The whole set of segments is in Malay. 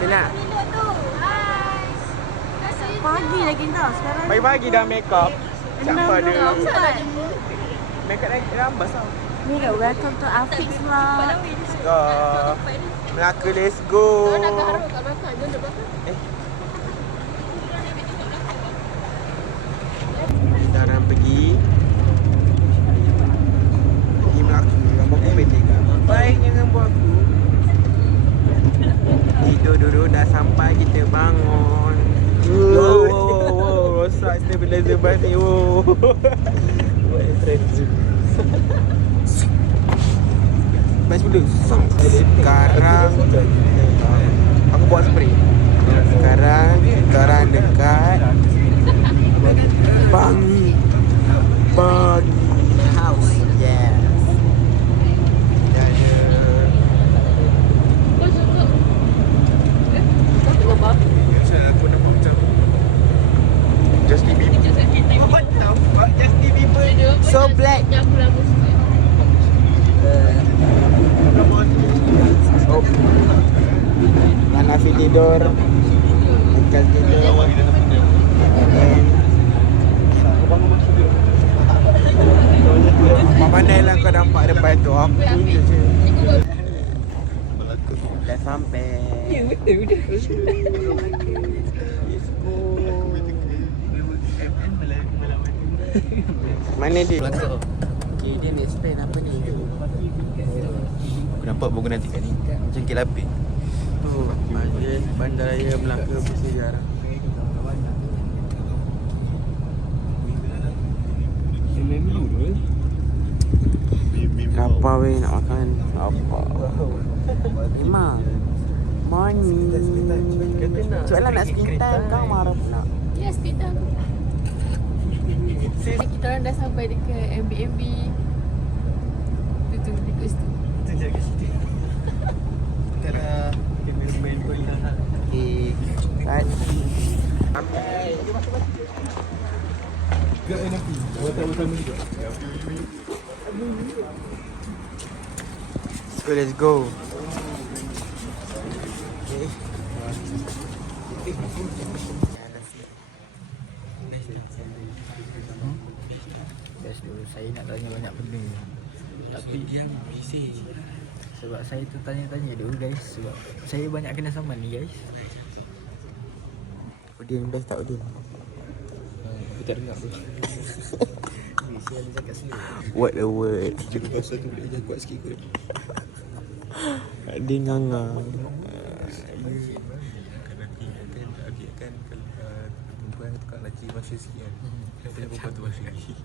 Tu nak? Pagi lagi tau sekarang. Pagi-pagi dah make up. Siapa ada? 6:24. Make up lagi rambas tau. Ni dah welcome to Afiq vlog. Let's go. Melaka, let's go. Sekarang pergi Melaka. Rambut aku pendek kan? Baiknya rambut aku. Tidur dulu, dah sampai, kita bangun. Wow, rosak stabilizer ban ni. Wow. Baik dulu. Sekarang aku buat spray. Sekarang dekat Bangi House. Yes. Aku nampak macam Justin Bieber. What the fuck? Justin Bieber so black. Oh. Hanafi tidur. Ikan tidur. Mana lah kau nampak depan tu? Aku je. Dah sampai. Ya betul dah. Mana dia? Okay, dia nak explain apa ni? Aku nampak bangunan tingkat ni macam kelapik. Tu, Bandaraya Melaka bersejarah. Apa weh nak makan? Apa? Memang. Morning. Soalan nak screen time kau marah pula. Ya sekitar. Kita orang dah sampai dekat Airbnb. Tu dekat situ. Kita jaga kat situ. Kita dah main bola. Okay. Kat. Sampai. Gak nanti. Watak bersama juga. Let's go. Guys, dulu saya nak tanya banyak benda. Tapi dia busy. Sebab saya tu tanya-tanya dulu guys. Sebab saya banyak kena saman ni guys. Udin best tak Udin? Aku tak dengar tu. Mesti ada cakap slow. What a word. Cakap pasal tu boleh jangan kuat sikit kot. Dia nganga. Kan kalau perempuan tukar lelaki bahasa sikit kan. Dia perempuan tu bahasa lelaki.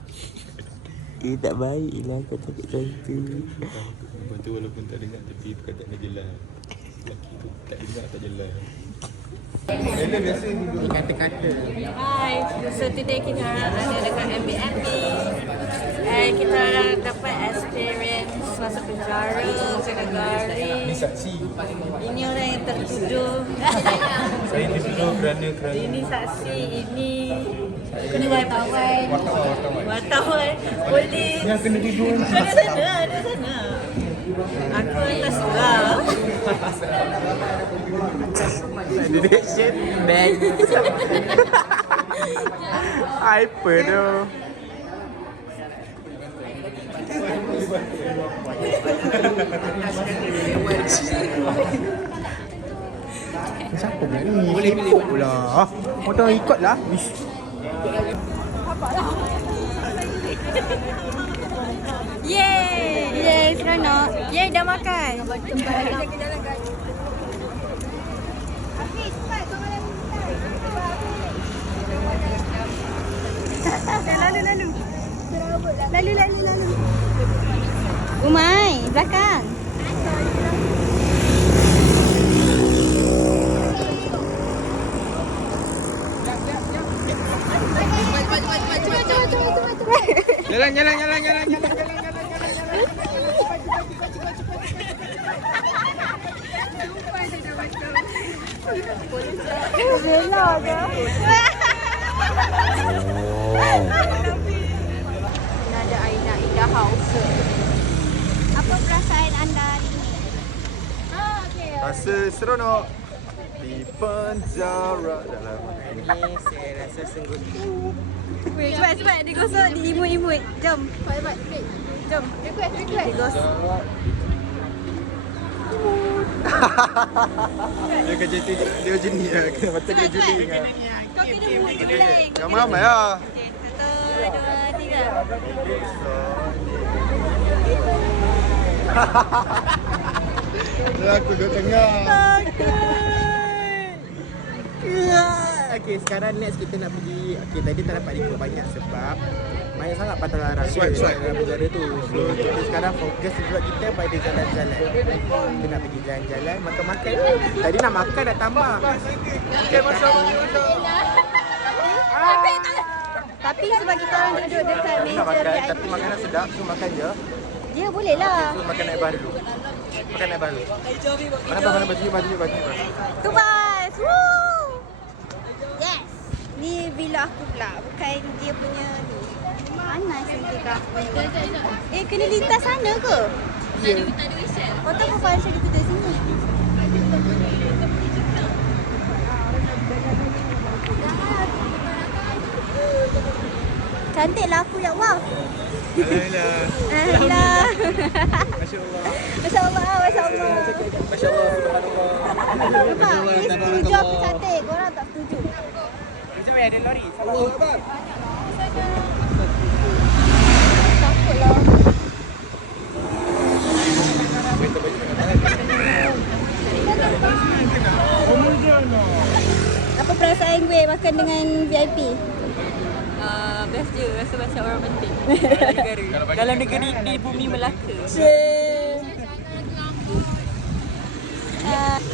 Dia tak baik lah kau cakap macam tu. Perempuan tu walaupun tak dengar tapi perkataan dia jelas. Lelaki tu tak dengar tak jelas. Dia biasa duduk kata-kata. Hi, so today kita ada dekat Airbnb. Kita dapat experience masuk penjara, Kenegari. Ini saksi. Ini orang yang tertuduh. Saya dituduh kerana Ini saksi, ini wartawan. Polis. yang kena tidur. Ada sana. Aku tak suka. Direction bag. Hyper tu. Siapa pula ni? Boleh ikut pula. Orang ikut lah. Yeay, seronok. Yeay, dah makan. Lalu. Umay, belakang. Jalan. Bella ke? Nada Aina Indah House. Apa perasaan anda hari ini? Rasa seronok. di penjara dalam ini saya rasa sungguh. Wait, cepat digosok, diimut-imut. Jom. Cepat. Jom. Request. Digosok. Dia kerja tu dia jenis lah. Kena macam dia juling lah. Kau kena buat blank. Ramai-ramai lah. 1, 2, 3. Aku duduk tengah. Okey, sekarang next kita nak pergi. Okey, tadi tak dapat ikut banyak sebab banyak sangat patah larang dalam penjara tu. So, kita sekarang fokus sebab kita pada jalan-jalan. Kita nak pergi jalan-jalan, makan-makan. Tadi nak makan dah tambah. Okey, Tapi sebab kita orang duduk dekat meja nak makan, VIP. tapi makanan sedap, so makan je. Ya, boleh lah. So, makan naik bahan dulu. Makan naik bahan dulu. Mana baju. Tubas! Woo! Yes! Ni villa aku pula. Bukan dia punya ni. Panas nanti kafe. Kena lintas sana ke? Ya. Kau tahu kau faham kita dari sini? Cantik lah aku, ya Allah. Alah. Masya Allah. Nampak? Ni setuju aku cantik. Korang tak setuju. Macam ada lori. Takutlah. Apa perasaan gue makan dengan VIP? Best je, rasa macam orang penting dalam negeri di bumi Melaka.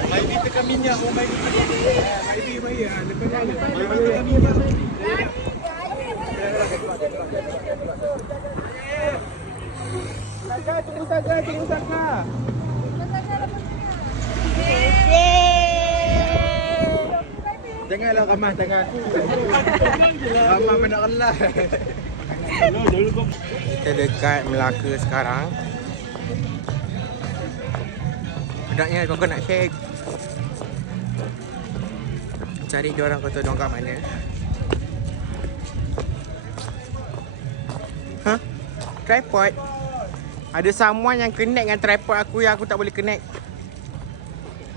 Maybe tekan minyak, maybe bayar. Lepas tekan minyak. Tunggu Saka. Janganlah ramah tangan aku. Ramah mana Allah. Kita dekat Melaka sekarang. Pedaknya coconut shake. Cari diorang kata diorang kat mana. Tripod. Ada someone yang connect dengan tripod aku yang aku tak boleh connect.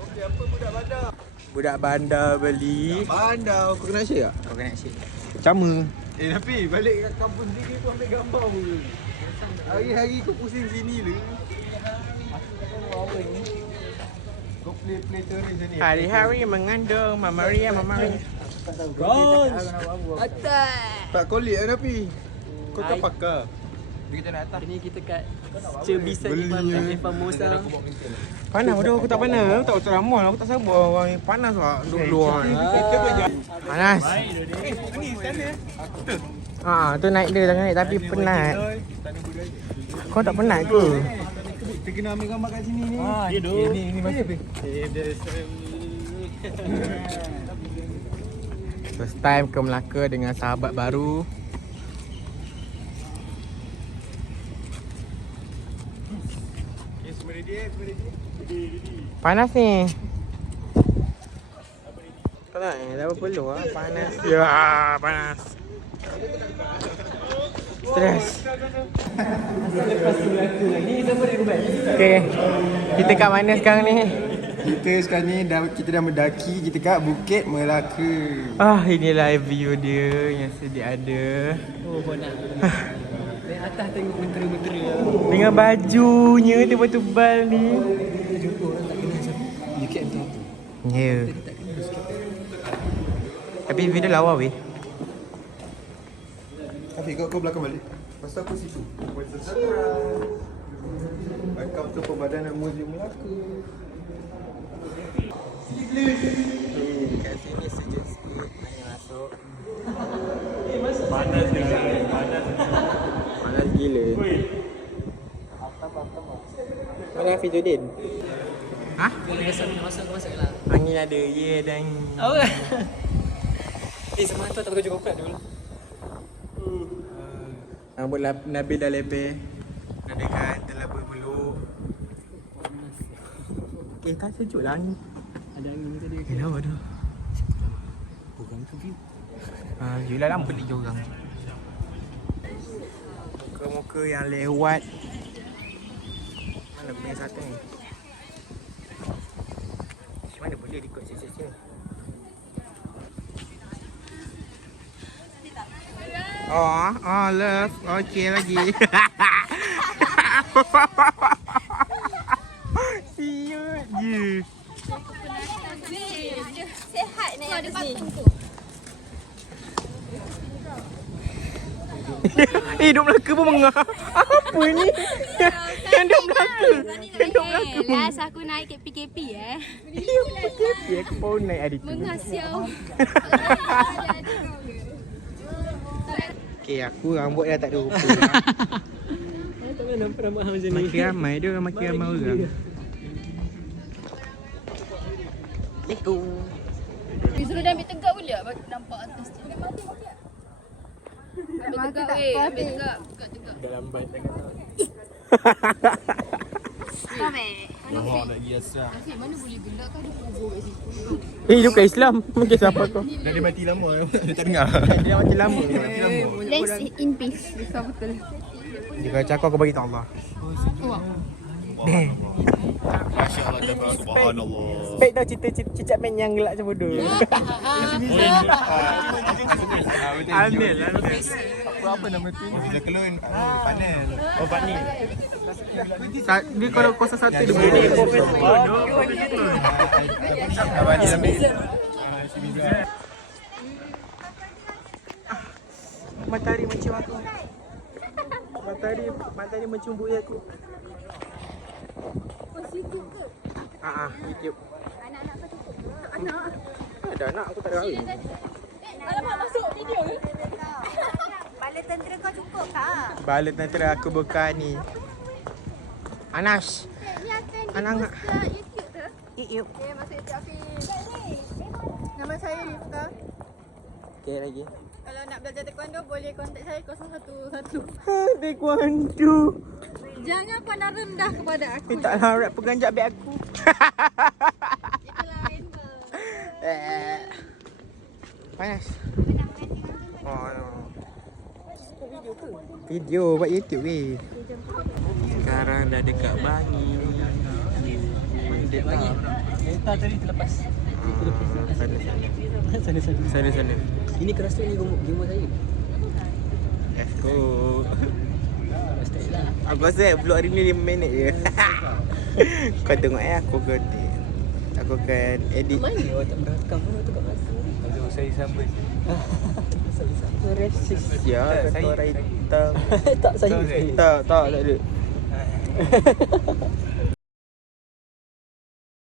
Okey, apa budak bandar? Budak bandar beli. Bandar, kau kena share tak? Kau kena share. Sama. Tapi balik kat kampung sini kau ambil gambar pun. Hari-hari kau pusing sini le. Kau play terus sini. Hari-hari mengandung Mama Ria. Guys, atas. Tak kolik lah tapi. Kau tak pakar. Kita nak atas. Ini kita kat Cebisan Ifam Musa. Panas bodoh, aku tak panas. Aku tak usah ramah, aku tak sabar orang ni panas lah duduk luar. Panas. Tu naik dia jangan naik tapi penat. Kau tak penat ke? Kita kena ambil gambar kat sini ni. Ini macam ni. First time ke Melaka dengan sahabat baru. Panas ni. Kau tak ni, dah perlu lah. Panas. Ya, panas. Stres. Okay. Kita kat mana sekarang ni? Kita sekarang ni kita dah mendaki. Kita kat Bukit Melaka. Inilah view dia yang sedia ada. Oh, nak. Dari atas tengok mentera-mentera. Dengan bajunya tebal-tebal ni. Jumpa orang tak kenal siapa. UKM tu apa? Ya. Tak kenal sikit. Tapi video lawa weh. Afiq, kau belakang balik. Pasal aku situ. Welcome to Perbadanan Muzium Melaka. Kat sini sejuk sikit. Hanya masuk. Panas gila. Panas gila. Mana Hafizuddin? Ha? Masuk lah. Angin ada. Ya, ada angin. Oh. Sama tu tak kerja koprat dulu. Rambut Nabil dah leper. Dah dekat telah berpeluh. Kan sejuk lah angin. Ada angin ke dia? Kenapa tu? Bukan tu view. Yelah lah pelik je orang. Muka-muka yang lewat. Mana punya satu ni? Macam mana boleh ikut sisi-sisi? Oh, love. Okey lagi. Siut je. Sehat ni ada patung tu. Hidup Melaka pun mengah. Apa ni? Hidup Melaka. Hidup Melaka. Last aku naik PKP PKP aku baru naik hari tu. Mengasiau. Okay, aku rambut dah tak ada rupa. Tak pernah nampak ramai macam ni. Makin ramai dia, makin ramai orang. Let's go. Suruh dia ambil tegak pula nampak atas tu. Ambil tegak weh, ambil tegak. Tegak. Dah lambat tak kata. Stop Asyik mana boleh gelak kan ada kubur kat situ. Hidup kat Islam. Mungkin siapa kau? Dah dia mati lama. Dia tak dengar. Dia mati lama. Rest in peace. Besar betul. Jika cakap kau bagi tahu Allah. Masya Allah, subhanallah. Spek dah cicak main yang gelak macam bodoh. Ambil. Apa nama tu? Bila kelun, panel. Oh, Pak ni. Dia kalau kuasa satu dia boleh. Abang ni ambil. Matahari mencium aku. Matahari mencium buih aku. YouTube. Anak-anak kau cukup ke? Anak. Ada anak aku tak ada kahwin. Alamak masuk video ke? Bala tentera kau cukup tak? Bala tentera aku bukan ni. Anas. Ni akan Anak. YouTube ke? YouTube. Okay, masuk YouTube Hafiz. Nama saya Rifka. Okay lagi. Kalau nak belajar taekwondo boleh kontak saya 011. Taekwondo. Jangan pandang rendah kepada aku. Dia tak harap pegang jabik aku. Itu lain ke? Panas. Oh no. Video buat YouTube weh. Sekarang dah dekat Bangi. Bangi. Kereta tadi terlepas. Sana. Ini keras tu ni gemuk saya. Let's go. Style lah. Aku rasa vlog hari ni 5 minit je. Kau tengok aku kata. Aku akan edit. Mana awak tak merakam mana tu kat belakang. Ada saya sambut. Aku resis. Ya, kata orang hitam. Tak saya. Tak ada.